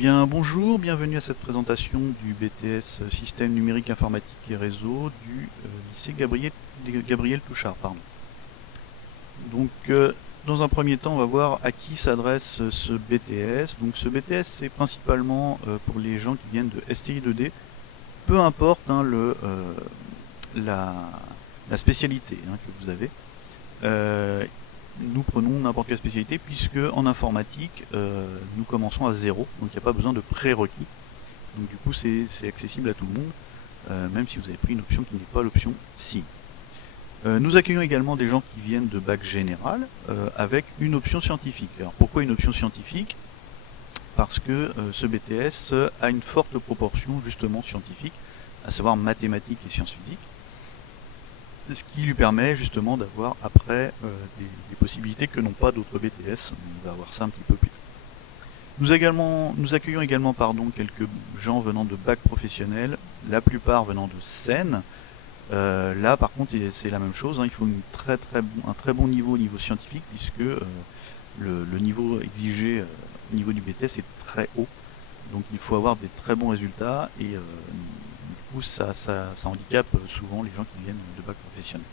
Bien, bonjour, bienvenue à cette présentation du BTS Système numérique informatique et réseau du lycée Gabriel Touchard. Pardon. Donc, dans un premier temps, on va voir à qui s'adresse ce BTS. Donc, ce BTS, c'est principalement pour les gens qui viennent de STI 2D, peu importe hein, la spécialité hein, que vous avez. Nous prenons n'importe quelle spécialité puisque en informatique nous commençons à zéro, donc il n'y a pas besoin de prérequis. Donc du coup c'est accessible à tout le monde, même si vous avez pris une option qui n'est pas l'option SI. Nous accueillons également des gens qui viennent de bac général avec une option scientifique. Alors pourquoi une option scientifique? Parce que ce BTS a une forte proportion justement scientifique, à savoir mathématiques et sciences physiques, ce qui lui permet justement d'avoir après des possibilités que n'ont pas d'autres BTS. On va voir ça un petit peu plus tard. Nous accueillons également quelques gens venant de bac professionnel, la plupart venant de Seine. Là par contre c'est la même chose, hein, il faut un très bon niveau au niveau scientifique puisque le niveau exigé au niveau du BTS est très haut. Donc il faut avoir des très bons résultats et du coup ça handicape souvent les gens qui viennent de bac professionnel.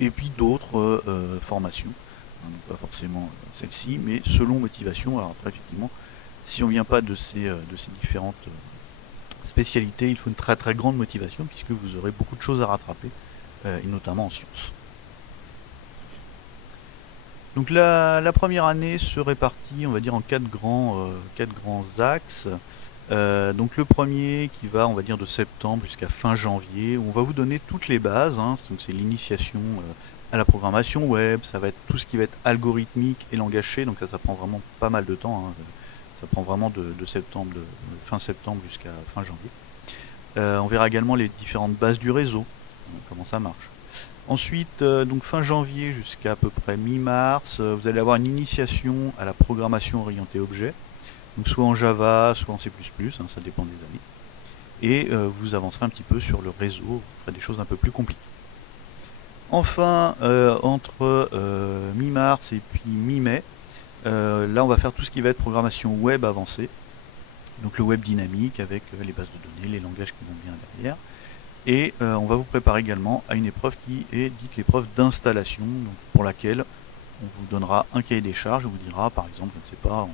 Et puis d'autres formations, hein, donc pas forcément celle-ci, mais selon motivation. Alors après effectivement, si on ne vient pas de ces différentes spécialités, il faut une très grande motivation puisque vous aurez beaucoup de choses à rattraper, et notamment en sciences. Donc la première année se répartit, on va dire, en quatre grands axes. Donc le premier qui va, on va dire, de septembre jusqu'à fin janvier, où on va vous donner toutes les bases, hein, donc c'est l'initiation à la programmation web, ça va être tout ce qui va être algorithmique et langage C, donc ça prend vraiment pas mal de temps, hein, ça prend vraiment de fin septembre jusqu'à fin janvier. On verra également les différentes bases du réseau, comment ça marche. Ensuite, donc fin janvier jusqu'à à peu près mi-mars, vous allez avoir une initiation à la programmation orientée objet, donc soit en Java, soit en C++, hein, ça dépend des années. Et vous avancerez un petit peu sur le réseau, vous ferez des choses un peu plus compliquées. Enfin, entre mi-mars et puis mi-mai, là on va faire tout ce qui va être programmation web avancée, donc le web dynamique avec les bases de données, les langages qui vont bien derrière. Et on va vous préparer également à une épreuve qui est dite l'épreuve d'installation, pour laquelle on vous donnera un cahier des charges, on vous dira par exemple, je ne sais pas,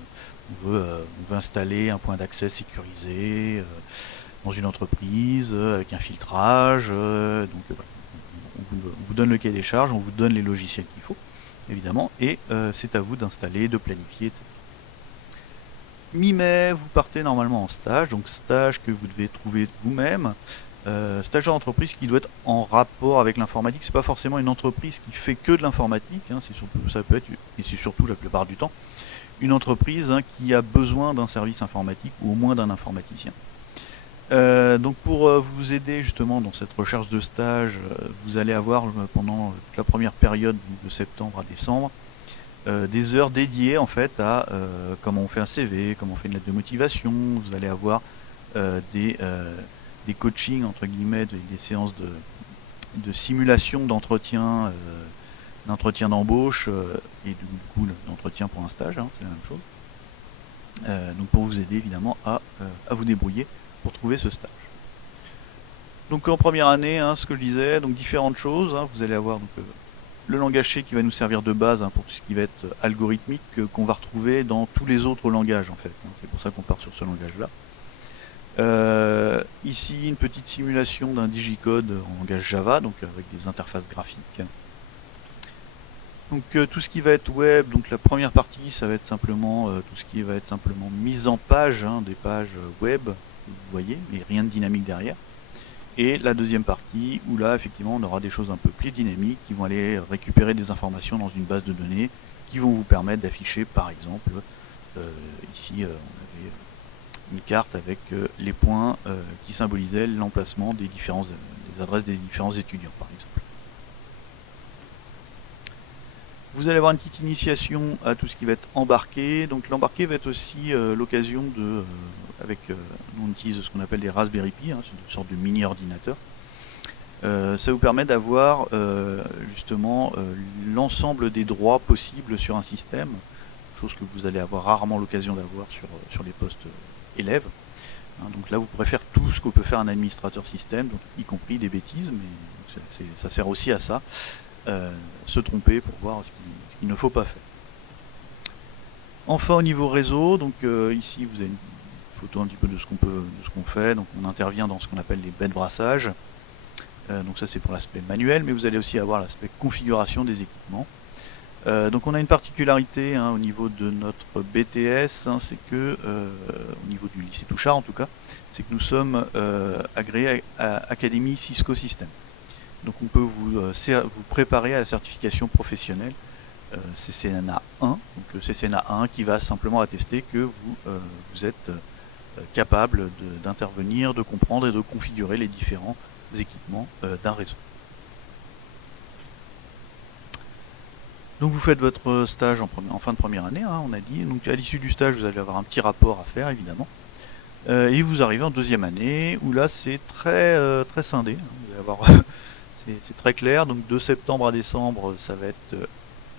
on veut installer un point d'accès sécurisé dans une entreprise avec un filtrage, donc voilà. On vous donne le cahier des charges, on vous donne les logiciels qu'il faut, évidemment, et c'est à vous d'installer, de planifier, etc. Mi-mai, vous partez normalement en stage, donc stage que vous devez trouver vous-même. Stage d'entreprise qui doit être en rapport avec l'informatique. C'est pas forcément une entreprise qui fait que de l'informatique, hein, ça peut être, et c'est surtout la plupart du temps, une entreprise hein, qui a besoin d'un service informatique ou au moins d'un informaticien. Donc pour vous aider justement dans cette recherche de stage, vous allez avoir pendant toute la première période de septembre à décembre des heures dédiées en fait à comment on fait un CV, comment on fait une lettre de motivation. Vous allez avoir des coachings entre guillemets, des séances de simulation d'entretien, d'entretien d'embauche et du coup d'entretien pour un stage, hein, c'est la même chose. Donc pour vous aider évidemment à vous débrouiller pour trouver ce stage. Donc en première année, hein, ce que je disais, donc différentes choses, hein, vous allez avoir donc, le langage C qui va nous servir de base hein, pour tout ce qui va être algorithmique qu'on va retrouver dans tous les autres langages en fait, hein, c'est pour ça qu'on part sur ce langage là. Ici une petite simulation d'un digicode en langage Java, donc avec des interfaces graphiques. Donc tout ce qui va être web, donc la première partie ça va être simplement tout ce qui va être simplement mise en page, hein, des pages web, vous voyez, mais rien de dynamique derrière. Et la deuxième partie où là effectivement on aura des choses un peu plus dynamiques qui vont aller récupérer des informations dans une base de données qui vont vous permettre d'afficher par exemple ici on avait une carte avec les points qui symbolisaient l'emplacement des adresses des différents étudiants par exemple. Vous allez avoir une petite initiation à tout ce qui va être embarqué. Donc l'embarqué va être aussi l'occasion de, nous on utilise ce qu'on appelle des Raspberry Pi, hein, c'est une sorte de mini ordinateur. Ça vous permet d'avoir justement l'ensemble des droits possibles sur un système chose que vous allez avoir rarement l'occasion d'avoir sur les postes élèves. Hein, donc là, vous pourrez faire tout ce que peut faire un administrateur système, donc y compris des bêtises, mais ça sert aussi à ça, se tromper pour voir ce qu'il ne faut pas faire. Enfin, au niveau réseau, donc ici vous avez une photo un petit peu de ce qu'on fait. Donc on intervient dans ce qu'on appelle les baies de brassage. Donc ça c'est pour l'aspect manuel, mais vous allez aussi avoir l'aspect configuration des équipements. Donc on a une particularité au niveau de notre BTS, c'est que, au niveau du lycée Touchard en tout cas, c'est que nous sommes agréés à Académie Cisco System. Donc on peut vous préparer à la certification professionnelle CCNA 1, donc CCNA 1 qui va simplement attester que vous êtes capable d'intervenir, de comprendre et de configurer les différents équipements d'un réseau. Donc vous faites votre stage en fin de première année, on a dit. Donc à l'issue du stage, vous allez avoir un petit rapport à faire, évidemment. Et vous arrivez en deuxième année, où là c'est très scindé. Vous allez avoir c'est très clair. Donc de septembre à décembre, ça va être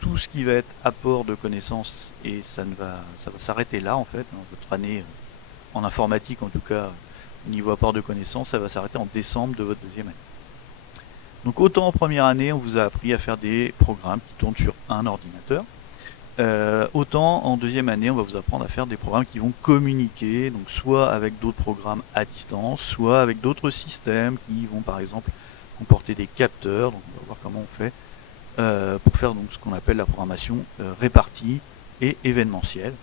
tout ce qui va être apport de connaissances, et ça va s'arrêter là en fait. Votre année en informatique, en tout cas au niveau apport de connaissances, ça va s'arrêter en décembre de votre deuxième année. Donc autant en première année, on vous a appris à faire des programmes qui tournent sur un ordinateur, autant en deuxième année, on va vous apprendre à faire des programmes qui vont communiquer, donc soit avec d'autres programmes à distance, soit avec d'autres systèmes qui vont par exemple comporter des capteurs. Donc on va voir comment on fait pour faire donc ce qu'on appelle la programmation répartie et événementielle.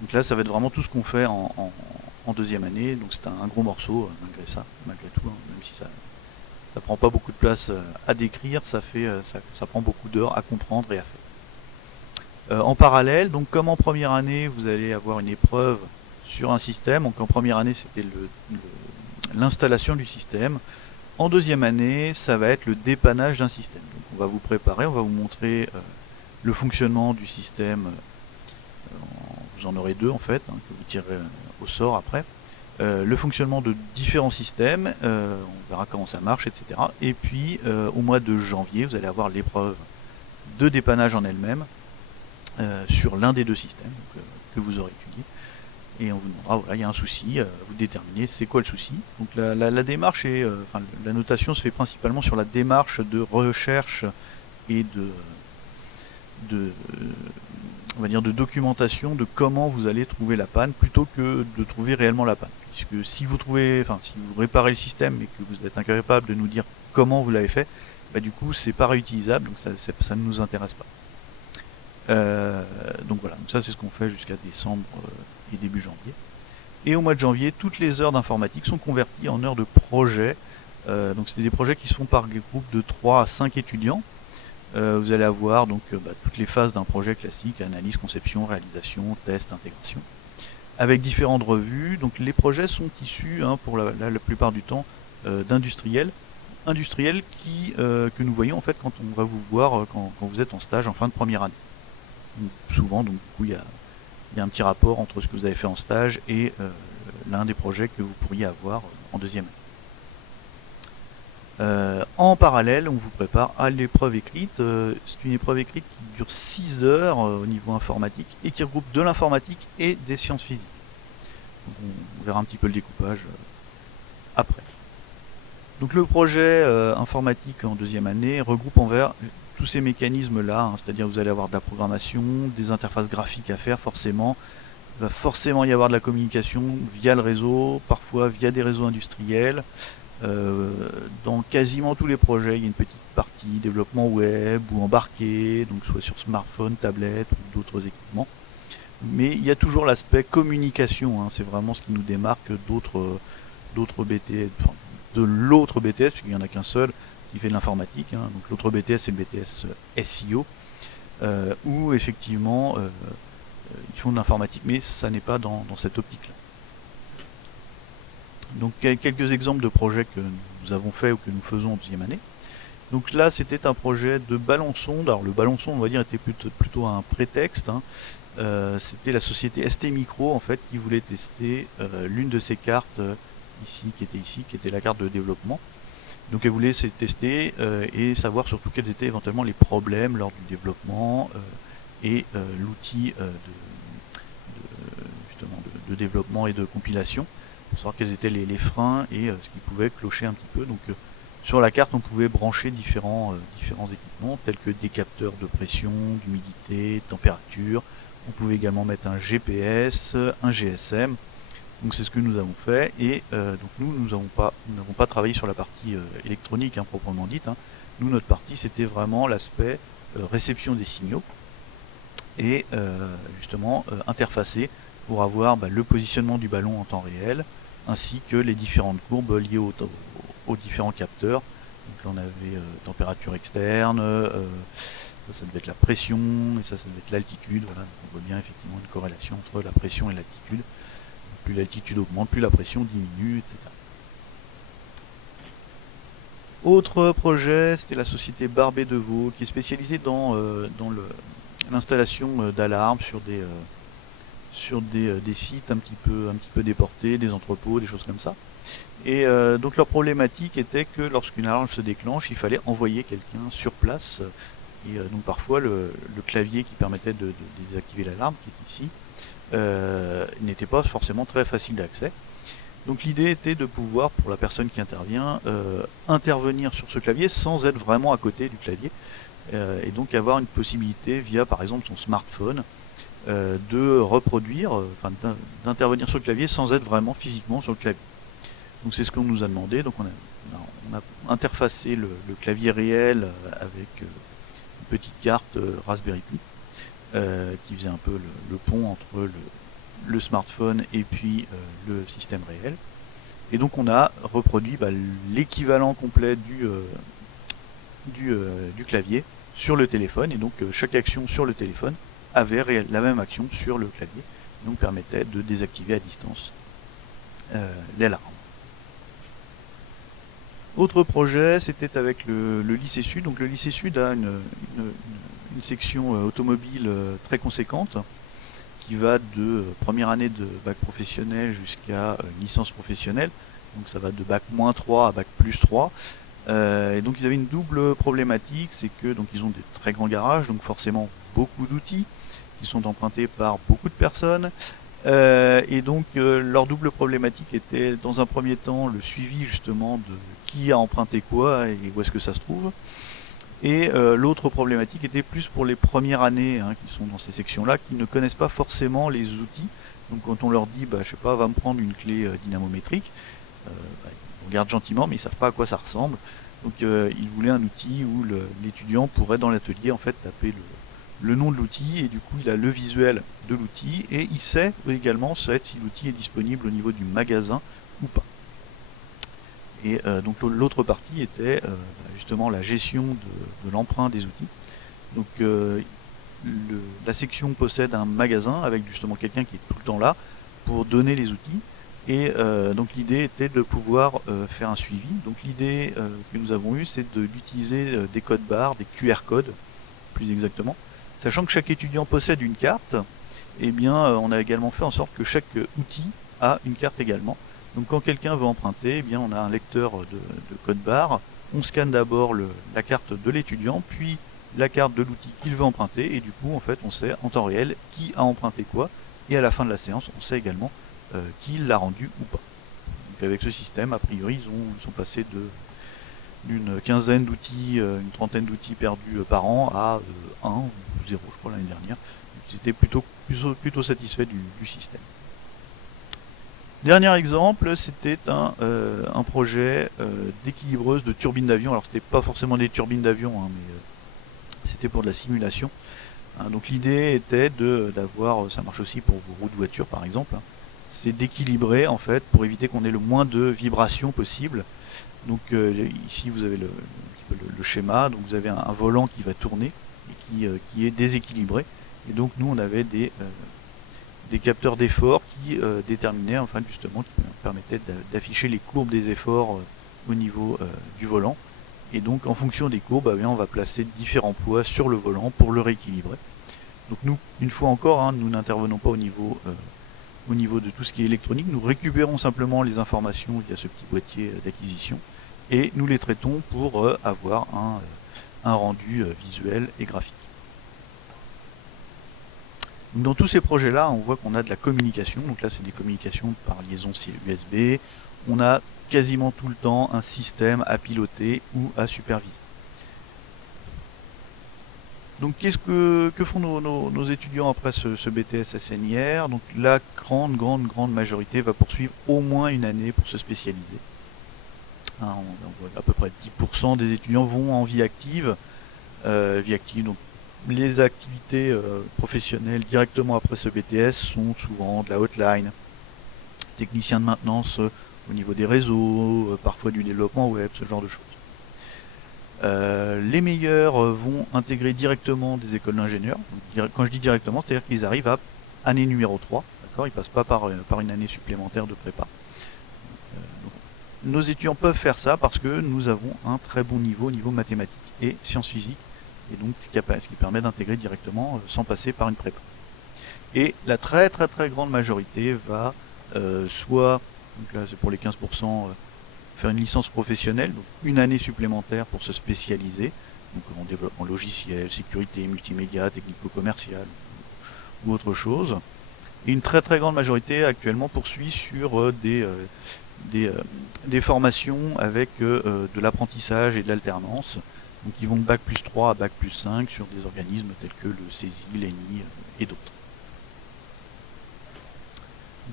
Donc là, ça va être vraiment tout ce qu'on fait en deuxième année. Donc c'est un gros morceau malgré tout, même si ça prend pas beaucoup de place à décrire, ça prend beaucoup d'heures à comprendre et à faire. En parallèle, donc comme en première année, vous allez avoir une épreuve sur un système. Donc en première année, c'était l'installation du système. En deuxième année, ça va être le dépannage d'un système. Donc on va vous préparer, on va vous montrer le fonctionnement du système. Vous en aurez deux en fait, que vous tirerez au sort après. Le fonctionnement de différents systèmes, on verra comment ça marche, etc. Et puis au mois de janvier, vous allez avoir l'épreuve de dépannage en elle-même sur l'un des deux systèmes que vous aurez étudié. Et on vous demandera, voilà, il y a un souci, vous déterminez c'est quoi le souci. Donc la démarche la notation se fait principalement sur la démarche de recherche et on va dire de documentation de comment vous allez trouver la panne, plutôt que de trouver réellement la panne. Puisque si vous réparez le système et que vous êtes incapable de nous dire comment vous l'avez fait, du coup c'est pas réutilisable, donc ça ne nous intéresse pas. Donc voilà, donc ça c'est ce qu'on fait jusqu'à décembre et début janvier. Et au mois de janvier, toutes les heures d'informatique sont converties en heures de projet. Donc c'est des projets qui se font par groupe de 3 à 5 étudiants. Vous allez avoir donc toutes les phases d'un projet classique: analyse, conception, réalisation, test, intégration, avec différentes revues. Donc les projets sont issus pour la plupart du temps d'industriels que nous voyons en fait quand on va vous voir quand vous êtes en stage en fin de première année. Donc, souvent, donc du coup il y a un petit rapport entre ce que vous avez fait en stage et l'un des projets que vous pourriez avoir en deuxième année. En parallèle, on vous prépare à l'épreuve écrite. C'est une épreuve écrite qui dure 6 heures au niveau informatique et qui regroupe de l'informatique et des sciences physiques. Donc on verra un petit peu le découpage après. Donc le projet informatique en deuxième année regroupe envers tous ces mécanismes-là, c'est-à-dire vous allez avoir de la programmation, des interfaces graphiques à faire forcément. Il va forcément y avoir de la communication via le réseau, parfois via des réseaux industriels. Dans quasiment tous les projets, il y a une petite partie développement web ou embarqué, donc soit sur smartphone, tablette ou d'autres équipements. Mais il y a toujours l'aspect communication, c'est vraiment ce qui nous démarque d'autres BTS, enfin, de l'autre BTS, puisqu'il n'y en a qu'un seul qui fait de l'informatique. Donc l'autre BTS, c'est le BTS SEO, où effectivement ils font de l'informatique, mais ça n'est pas dans cette optique-là. Donc quelques exemples de projets que nous avons fait ou que nous faisons en deuxième année. Donc là, c'était un projet de ballon sonde. Alors le ballon sonde, on va dire, était plutôt un prétexte. C'était la société ST Micro en fait qui voulait tester l'une de ces cartes qui était la carte de développement. Donc elle voulait tester et savoir surtout quels étaient éventuellement les problèmes lors du développement et l'outil de développement et de compilation, pour savoir quels étaient les freins et ce qui pouvait clocher un petit peu. Donc sur la carte, on pouvait brancher différents équipements, tels que des capteurs de pression, d'humidité, de température. On pouvait également mettre un GPS, un GSM. Donc c'est ce que nous avons fait. Et donc nous n'avons pas travaillé sur la partie électronique proprement dite. Nous, notre partie, c'était vraiment l'aspect réception des signaux et justement interfacé pour avoir le positionnement du ballon en temps réel, ainsi que les différentes courbes liées aux différents capteurs. Donc là on avait température externe, ça devait être la pression, et ça devait être l'altitude. Voilà, donc on voit bien effectivement une corrélation entre la pression et l'altitude. Plus l'altitude augmente, plus la pression diminue, etc. Autre projet, c'était la société Barbet de Vaux, qui est spécialisée dans l'installation d'alarmes sur des sites un petit peu déportés, des entrepôts, des choses comme ça. Et donc leur problématique était que lorsqu'une alarme se déclenche, il fallait envoyer quelqu'un sur place. Et donc parfois le clavier qui permettait de désactiver l'alarme, qui est ici, n'était pas forcément très facile d'accès. Donc l'idée était de pouvoir, pour la personne qui intervient, intervenir sur ce clavier sans être vraiment à côté du clavier, et donc avoir une possibilité via par exemple son smartphone de reproduire, d'intervenir sur le clavier sans être vraiment physiquement sur le clavier. Donc c'est ce qu'on nous a demandé. Donc on a interfacé le clavier réel avec une petite carte Raspberry Pi qui faisait un peu le pont entre le smartphone et puis le système réel. Et donc on a reproduit l'équivalent complet du clavier sur le téléphone. Et donc chaque action sur le téléphone avait la même action sur le clavier. Donc permettait de désactiver à distance l'alarme. Autre projet, c'était avec le lycée Sud. Donc le lycée Sud a une section automobile très conséquente qui va de première année de bac professionnel jusqu'à une licence professionnelle. Donc ça va de bac -3 à bac +3. Et donc ils avaient une double problématique, c'est que donc ils ont des très grands garages, donc forcément beaucoup d'outils qui sont empruntés par beaucoup de personnes. Et donc leur double problématique était dans un premier temps le suivi justement de qui a emprunté quoi et où est-ce que ça se trouve. Et l'autre problématique était plus pour les premières années qui sont dans ces sections-là, qui ne connaissent pas forcément les outils. Donc quand on leur dit, je sais pas, va me prendre une clé dynamométrique, ils regardent gentiment, mais ils savent pas à quoi ça ressemble. Donc ils voulaient un outil où l'étudiant pourrait dans l'atelier en fait taper le nom de l'outil, et du coup il a le visuel de l'outil, et il sait également si l'outil est disponible au niveau du magasin ou pas. Et donc l'autre partie était justement la gestion de l'emprunt des outils. Donc la section possède un magasin avec justement quelqu'un qui est tout le temps là pour donner les outils. Et donc l'idée était de pouvoir faire un suivi. Donc l'idée que nous avons eue, c'est d'utiliser des codes barres, des QR codes plus exactement. Sachant que chaque étudiant possède une carte, eh bien on a également fait en sorte que chaque outil a une carte également. Donc quand quelqu'un veut emprunter, eh bien on a un lecteur de code barre. On scanne d'abord la carte de l'étudiant, puis la carte de l'outil qu'il veut emprunter, et du coup en fait on sait en temps réel qui a emprunté quoi, et à la fin de la séance on sait également qui l'a rendu ou pas. Donc avec ce système, a priori ils sont passés d'une quinzaine d'outils, une trentaine d'outils perdus par an à 1 ou 0 je crois l'année dernière. Donc ils étaient plutôt satisfaits du système. Dernier exemple, c'était un projet d'équilibreuse de turbines d'avion. Alors c'était pas forcément des turbines d'avion, mais c'était pour de la simulation. Donc l'idée était d'avoir, ça marche aussi pour vos roues de voiture par exemple, c'est d'équilibrer en fait pour éviter qu'on ait le moins de vibrations possible. Donc ici vous avez le schéma, donc vous avez un volant qui va tourner et qui est déséquilibré. Et donc nous on avait des capteurs d'effort qui déterminaient, enfin justement, qui permettaient d'afficher les courbes des efforts au niveau du volant. Et donc en fonction des courbes, on va placer différents poids sur le volant pour le rééquilibrer. Donc nous, une fois encore, nous n'intervenons pas au niveau de tout ce qui est électronique, nous récupérons simplement les informations via ce petit boîtier d'acquisition et nous les traitons pour avoir un rendu visuel et graphique. Dans tous ces projets-là, on voit qu'on a de la communication. Donc là, c'est des communications par liaison USB. On a quasiment tout le temps un système à piloter ou à superviser. Donc que font nos étudiants après ce BTS SNIR? Donc la grande majorité va poursuivre au moins une année pour se spécialiser. Hein, on voit à peu près 10% des étudiants vont en vie active. Vie active, donc les activités professionnelles directement après ce BTS sont souvent de la hotline, technicien de maintenance au niveau des réseaux, parfois du développement web, ce genre de choses. Les meilleurs vont intégrer directement des écoles d'ingénieurs. Quand je dis directement, c'est-à-dire qu'ils arrivent à année numéro 3, d'accord, ils passent pas par une année supplémentaire de prépa. Nos étudiants peuvent faire ça parce que nous avons un très bon niveau au niveau mathématiques et sciences physiques, et donc ce qui permet d'intégrer directement sans passer par une prépa. Et la très grande majorité va soit, donc là c'est pour les 15%, faire une licence professionnelle, donc une année supplémentaire pour se spécialiser, donc en développement logiciel, sécurité, multimédia, technico-commercial ou autre chose. Et une très grande majorité actuellement poursuit sur des formations avec de l'apprentissage et de l'alternance. Donc ils vont de bac plus 3 à bac plus 5 sur des organismes tels que le CESI, l'ENI et d'autres.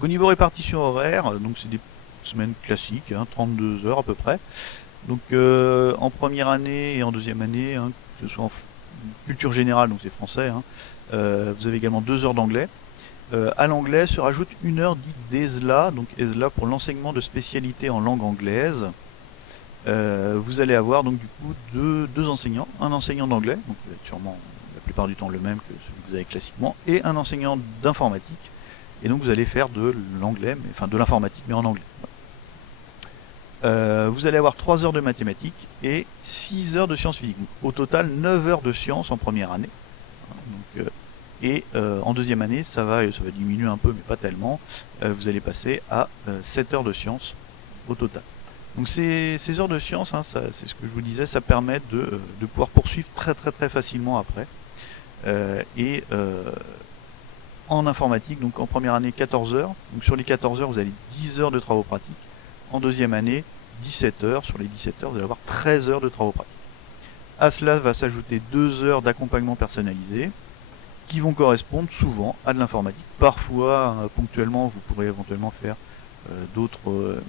Au niveau répartition horaire, donc c'est des semaines classiques, 32 heures à peu près. Donc en première année et en deuxième année, que ce soit en culture générale, donc c'est français, vous avez également 2 heures d'anglais. À l'anglais se rajoute une heure dite d'ESLA, donc ESLA pour l'enseignement de spécialité en langue anglaise. Vous allez avoir donc du coup deux enseignants, un enseignant d'anglais, donc sûrement la plupart du temps le même que celui que vous avez classiquement, et un enseignant d'informatique. Et donc vous allez faire de l'anglais, enfin de l'informatique mais en anglais. Vous allez avoir 3 heures de mathématiques et 6 heures de sciences physiques. Donc, au total 9 heures de sciences en première année. Donc, en deuxième année, ça va diminuer un peu, mais pas tellement. Vous allez passer à 7 heures de sciences au total. Donc ces heures de sciences, c'est ce que je vous disais, ça permet de pouvoir poursuivre très facilement après. En informatique, donc en première année 14 heures. Donc sur les 14 heures, vous avez 10 heures de travaux pratiques. En deuxième année, 17 heures. Sur les 17 heures, vous allez avoir 13 heures de travaux pratiques. À cela va s'ajouter 2 heures d'accompagnement personnalisé qui vont correspondre souvent à de l'informatique. Parfois, ponctuellement, vous pourrez éventuellement faire d'autres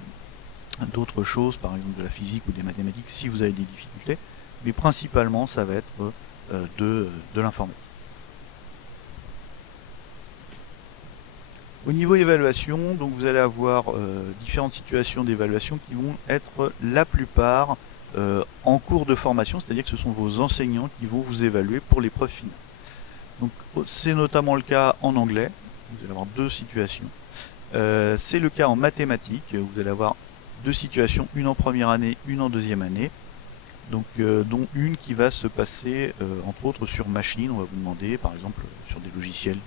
choses, par exemple de la physique ou des mathématiques si vous avez des difficultés, mais principalement ça va être de l'informatique. Au niveau évaluation, donc vous allez avoir différentes situations d'évaluation qui vont être la plupart en cours de formation, c'est-à-dire que ce sont vos enseignants qui vont vous évaluer pour l'épreuve finale. Donc c'est notamment le cas en anglais, vous allez avoir 2 situations. C'est le cas en mathématiques, vous allez avoir 2 situations, une en première année, une en deuxième année. Donc, dont une qui va se passer entre autres sur machine. On va vous demander par exemple sur des logiciels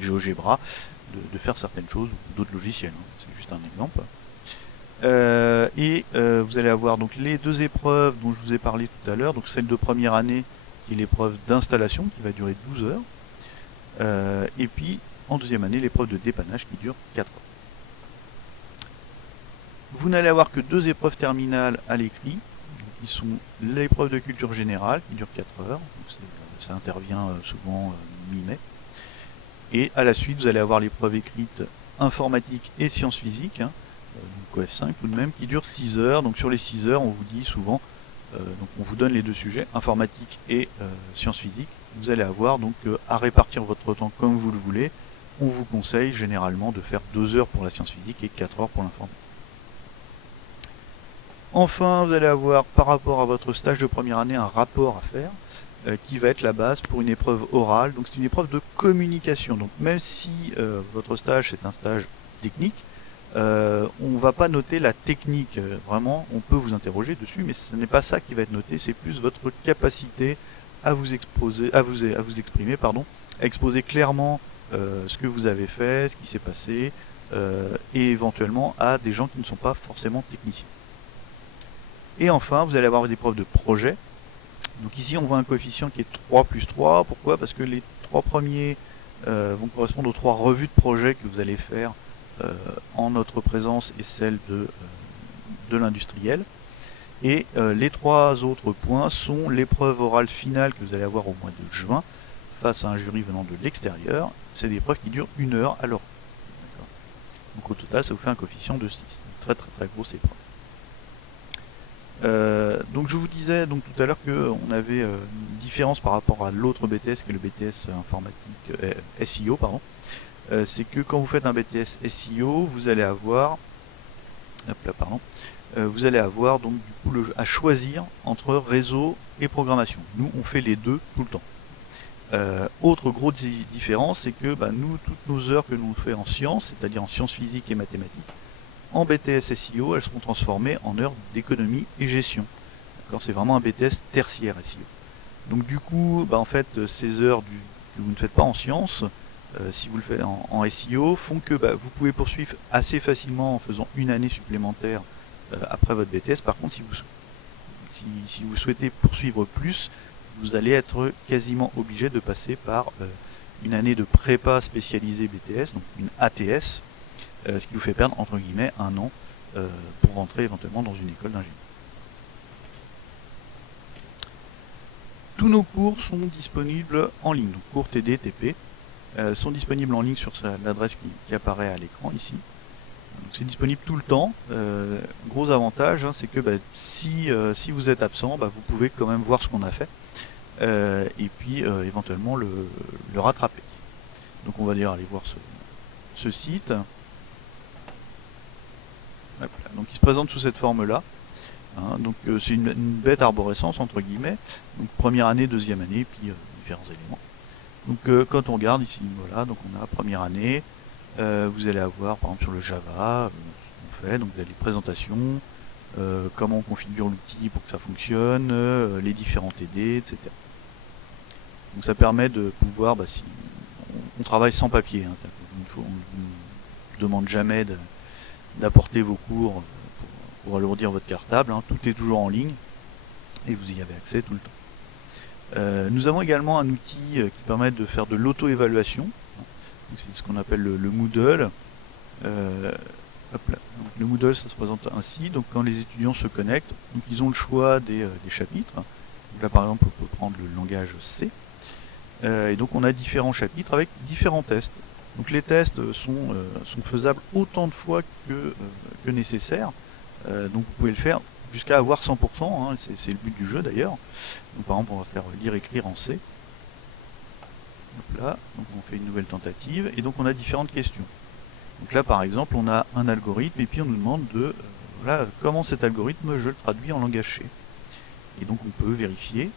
GeoGebra de faire certaines choses, ou d'autres logiciels, c'est juste un exemple. Vous allez avoir donc les 2 épreuves dont je vous ai parlé tout à l'heure, donc celle de première année qui est l'épreuve d'installation qui va durer 12 heures, et puis en deuxième année l'épreuve de dépannage qui dure 4 heures. Vous n'allez avoir que 2 épreuves terminales à l'écrit, qui sont l'épreuve de culture générale qui dure 4 heures, donc ça intervient souvent mi-mai, et à la suite vous allez avoir l'épreuve écrite informatique et sciences physiques, donc F5 tout de même, qui dure 6 heures. Donc sur les 6 heures, on vous dit souvent, donc on vous donne les 2 sujets, informatique et sciences physiques. Vous allez avoir donc à répartir votre temps comme vous le voulez. On vous conseille généralement de faire 2 heures pour la science physique et 4 heures pour l'informatique. Enfin, vous allez avoir par rapport à votre stage de première année un rapport à faire qui va être la base pour une épreuve orale. Donc c'est une épreuve de communication. Donc même si votre stage c'est un stage technique, on ne va pas noter la technique. Vraiment, on peut vous interroger dessus, mais ce n'est pas ça qui va être noté. C'est plus votre capacité à vous exposer, à vous exprimer, pardon, à exposer clairement ce que vous avez fait, ce qui s'est passé, et éventuellement à des gens qui ne sont pas forcément techniciens. Et enfin, vous allez avoir des épreuves de projet. Donc ici, on voit un coefficient qui est 3 plus 3. Pourquoi? Parce que les 3 premiers vont correspondre aux 3 revues de projet que vous allez faire en notre présence et celle de l'industriel. Et les 3 autres points sont l'épreuve orale finale que vous allez avoir au mois de juin face à un jury venant de l'extérieur. C'est des épreuves qui durent 1 heure à l'oral. Donc au total, ça vous fait un coefficient de 6. Une très très très grosse épreuve. Donc je vous disais donc tout à l'heure qu'on avait une différence par rapport à l'autre BTS qui est le BTS informatique SEO, pardon. C'est que quand vous faites un BTS SEO, vous allez avoir vous allez avoir donc du coup à choisir entre réseau et programmation. Nous on fait les deux tout le temps. Autre grosse différence, c'est que nous, toutes nos heures que nous faisons en sciences, c'est-à-dire en sciences physiques et mathématiques, en BTS SEO, elles seront transformées en heures d'économie et gestion. C'est vraiment un BTS tertiaire SEO. Donc du coup, en fait, ces heures que vous ne faites pas en sciences, si vous le faites en SEO, font que vous pouvez poursuivre assez facilement en faisant une année supplémentaire après votre BTS. Par contre, si vous souhaitez poursuivre plus, vous allez être quasiment obligé de passer par une année de prépa spécialisée BTS, donc une ATS, ce qui vous fait perdre entre guillemets 1 an pour rentrer éventuellement dans une école d'ingénieur. Tous nos cours sont disponibles en ligne, donc cours TD, TP, sont disponibles en ligne sur l'adresse qui apparaît à l'écran ici. C'est disponible tout le temps. Gros avantage, c'est que si vous êtes absent, vous pouvez quand même voir ce qu'on a fait et puis éventuellement le rattraper. Donc on va dire aller voir ce site. Donc il se présente sous cette forme là. Donc c'est une bête arborescence entre guillemets. Donc première année, deuxième année, puis différents éléments. Donc quand on regarde ici, voilà, donc on a première année. Vous allez avoir par exemple sur le Java ce qu'on fait, donc vous avez les présentations, comment on configure l'outil pour que ça fonctionne, les différents TD, etc. Donc ça permet de pouvoir, si on travaille sans papier, on ne demande jamais d'apporter vos cours pour alourdir votre cartable, tout est toujours en ligne et vous y avez accès tout le temps. Nous avons également un outil qui permet de faire de l'auto-évaluation. C'est ce qu'on appelle le Moodle. Le Moodle, ça se présente ainsi. Donc quand les étudiants se connectent, donc ils ont le choix des chapitres. Donc là par exemple on peut prendre le langage C. Et donc on a différents chapitres avec différents tests. Donc les tests sont faisables autant de fois que nécessaire. Donc vous pouvez le faire jusqu'à avoir 100%, c'est le but du jeu d'ailleurs. Donc par exemple on va faire lire-écrire en C. Hop là, donc on fait une nouvelle tentative et donc on a différentes questions. Donc là par exemple on a un algorithme et puis on nous demande de voilà, comment cet algorithme je le traduis en langage C. Et donc on peut vérifier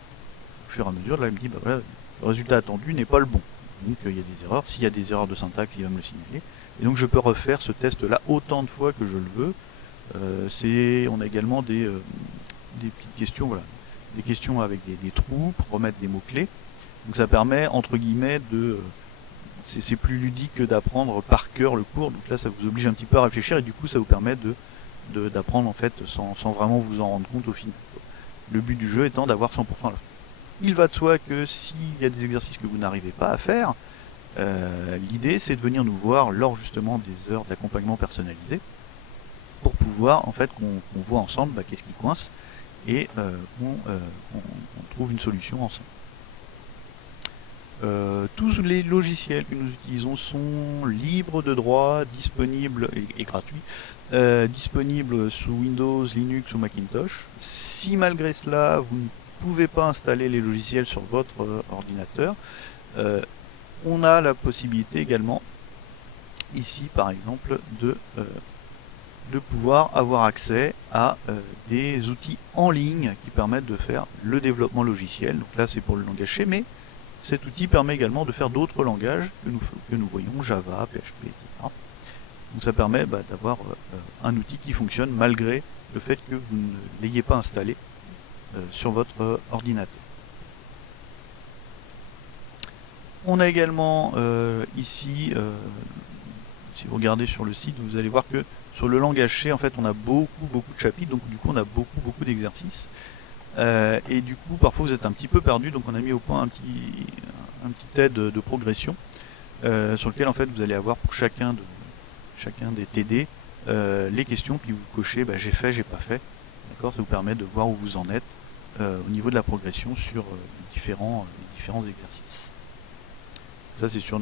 au fur et à mesure. Là il me dit voilà, le résultat attendu n'est pas le bon. Donc il y a des erreurs. S'il y a des erreurs de syntaxe, il va me le signaler. Et donc je peux refaire ce test là autant de fois que je le veux. On a également des petites questions, voilà, des questions avec des trous pour remettre des mots-clés. Donc ça permet entre guillemets de c'est plus ludique que d'apprendre par cœur le cours. Donc là ça vous oblige un petit peu à réfléchir et du coup ça vous permet d'apprendre en fait sans vraiment vous en rendre compte au final. Le but du jeu étant d'avoir 100% à la fin. Il va de soi que s'il y a des exercices que vous n'arrivez pas à faire, l'idée c'est de venir nous voir lors justement des heures d'accompagnement personnalisé pour pouvoir en fait qu'on voit ensemble qu'est-ce qui coince et qu'on trouve une solution ensemble. Tous les logiciels que nous utilisons sont libres de droit, disponibles et gratuits, disponibles sous Windows, Linux ou Macintosh. Si malgré cela vous ne pouvez pas installer les logiciels sur votre ordinateur, on a la possibilité également ici par exemple de pouvoir avoir accès à des outils en ligne qui permettent de faire le développement logiciel. Donc là c'est pour le langage C, mais cet outil permet également de faire d'autres langages que nous voyons, Java, PHP, etc. Donc ça permet d'avoir un outil qui fonctionne malgré le fait que vous ne l'ayez pas installé sur votre ordinateur. On a également ici, si vous regardez sur le site, vous allez voir que sur le langage C, en fait, on a beaucoup de chapitres, donc du coup on a beaucoup d'exercices. Et du coup parfois vous êtes un petit peu perdu, donc on a mis au point un petit aide de progression sur lequel en fait vous allez avoir pour chacun des TD les questions, puis vous cochez j'ai fait, j'ai pas fait. D'accord, ça vous permet de voir où vous en êtes au niveau de la progression sur les différents exercices. Ça c'est sur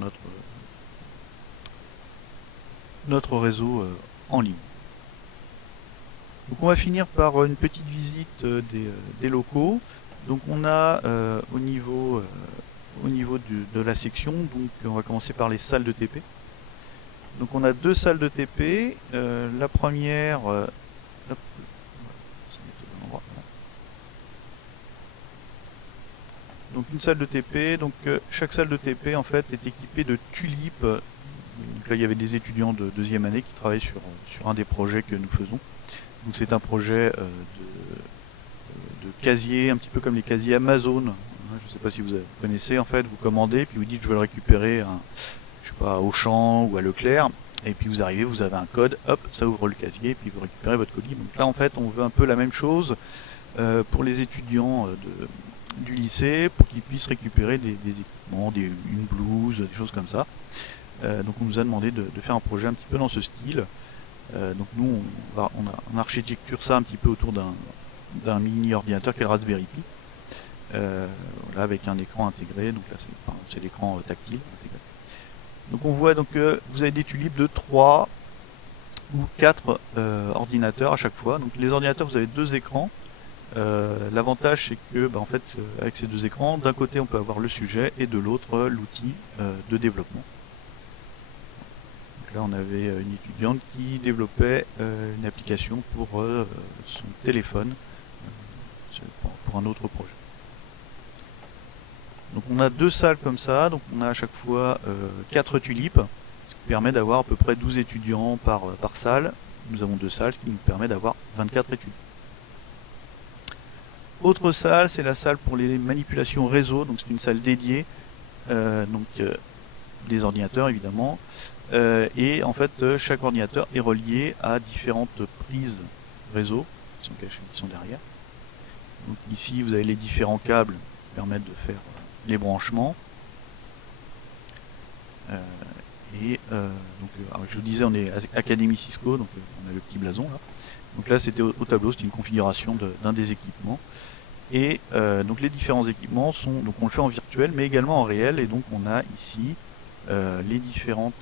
notre réseau en ligne. Donc on va finir par une petite visite des locaux. Donc on a au niveau de la section, donc on va commencer par les salles de TP. Donc on a deux salles de TP. La première, hop, donc une salle de TP. Donc chaque salle de TP en fait est équipée de tulipes. Donc là il y avait des étudiants de deuxième année qui travaillent sur un des projets que nous faisons. Donc c'est un projet de casier, un petit peu comme les casiers Amazon. Je ne sais pas si vous connaissez, en fait, vous commandez, puis vous dites je veux le récupérer je sais pas, à Auchan ou à Leclerc, et puis vous arrivez, vous avez un code, hop, ça ouvre le casier, puis vous récupérez votre colis. Donc là en fait on veut un peu la même chose pour les étudiants du lycée, pour qu'ils puissent récupérer des équipements, une blouse, des choses comme ça. Donc on nous a demandé de faire un projet un petit peu dans ce style. Donc nous on architecture ça un petit peu autour d'un mini ordinateur qui est le Raspberry Pi, voilà, avec un écran intégré. Donc là c'est l'écran tactile intégré. Donc on voit vous avez des tulipes de 3 ou 4 ordinateurs à chaque fois. Donc les ordinateurs, vous avez deux écrans. L'avantage c'est que en fait avec ces deux écrans, d'un côté on peut avoir le sujet et de l'autre l'outil de développement. Là, on avait une étudiante qui développait une application pour son téléphone, pour un autre projet. Donc on a deux salles comme ça, donc on a à chaque fois 4 tulipes, ce qui permet d'avoir à peu près 12 étudiants par salle. Nous avons deux salles, ce qui nous permet d'avoir 24 étudiants. Autre salle, c'est la salle pour les manipulations réseau, donc c'est une salle dédiée, des ordinateurs évidemment. Et en fait chaque ordinateur est relié à différentes prises réseau qui sont cachées, qui sont derrière. Donc ici vous avez les différents câbles qui permettent de faire les branchements. Alors, je vous disais on est Académie Cisco, donc on a le petit blason là. Donc là c'était au tableau, c'était une configuration d'un des équipements. Et donc les différents équipements sont, donc on le fait en virtuel mais également en réel, et donc on a ici les différents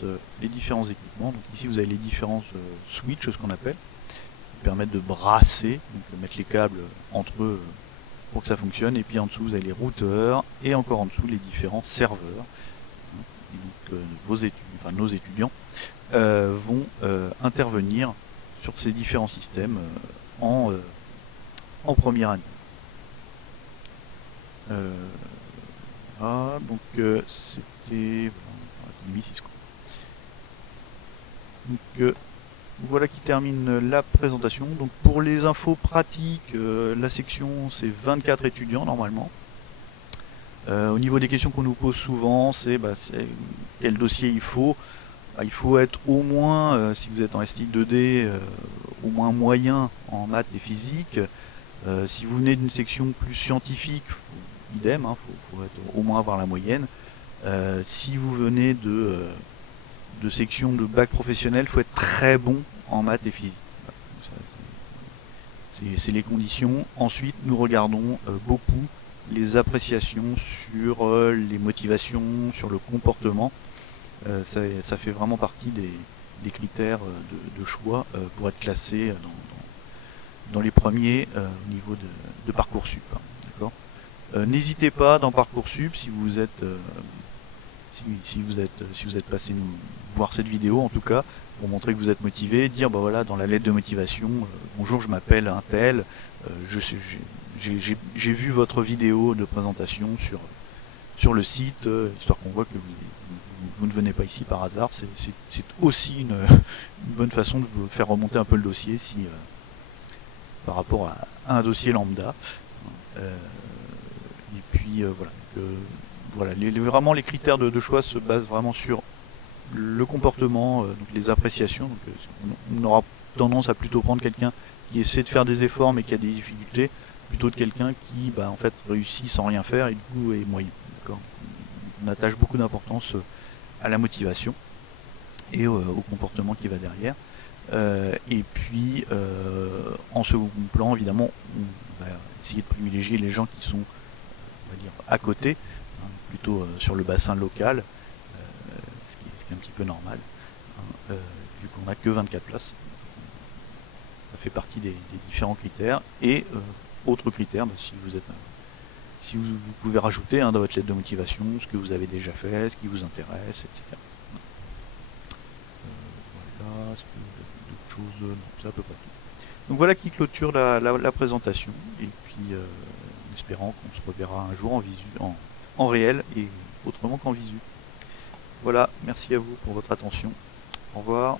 équipements. Donc ici vous avez les différents switches, ce qu'on appelle, qui permettent de brasser, donc mettre les câbles entre eux pour que ça fonctionne. Et puis en dessous vous avez les routeurs, et encore en dessous les différents serveurs. Et donc nos étudiants vont intervenir sur ces différents systèmes en première année. Donc c'était Cisco. Donc voilà qui termine la présentation. Donc pour les infos pratiques, la section c'est 24 étudiants normalement. Au niveau des questions qu'on nous pose souvent, c'est quel dossier il faut. Il faut être au moins, si vous êtes en STI 2D, au moins moyen en maths et physique. Si vous venez d'une section plus scientifique, idem, faut au moins avoir la moyenne. Si vous venez de section de bac professionnel, il faut être très bon en maths et physique. C'est les conditions. Ensuite, nous regardons beaucoup les appréciations sur les motivations, sur le comportement. Ça fait vraiment partie des critères de choix pour être classé dans les premiers au niveau de Parcoursup. D'accord. N'hésitez pas dans Parcoursup, si vous êtes passé nous voir cette vidéo, en tout cas pour montrer que vous êtes motivé, dire voilà dans la lettre de motivation, bonjour, je m'appelle un tel, j'ai vu votre vidéo de présentation sur le site, histoire qu'on voit que vous ne venez pas ici par hasard. C'est aussi une bonne façon de vous faire remonter un peu le dossier par rapport à un dossier lambda. Et puis voilà, vraiment les critères de choix se basent vraiment sur le comportement, donc les appréciations. Donc, on aura tendance à plutôt prendre quelqu'un qui essaie de faire des efforts mais qui a des difficultés, plutôt que quelqu'un qui en fait réussit sans rien faire et du coup est moyen. On attache beaucoup d'importance à la motivation et au comportement qui va derrière. Et puis, en second plan, évidemment, on va essayer de privilégier les gens qui sont, on va dire, à côté, hein, plutôt sur le bassin local, ce qui est un petit peu normal, hein, vu qu'on n'a que 24 places. Ça fait partie des différents critères. Et autre critère, bah, si vous pouvez rajouter, hein, dans votre lettre de motivation ce que vous avez déjà fait, ce qui vous intéresse, etc. Voilà, est-ce que vous avez d'autres choses? Non, c'est à peu près tout. Donc voilà qui clôture la présentation. Et puis, en espérant qu'on se reverra un jour en visu, en réel et autrement qu'en visu. Voilà, merci à vous pour votre attention. Au revoir.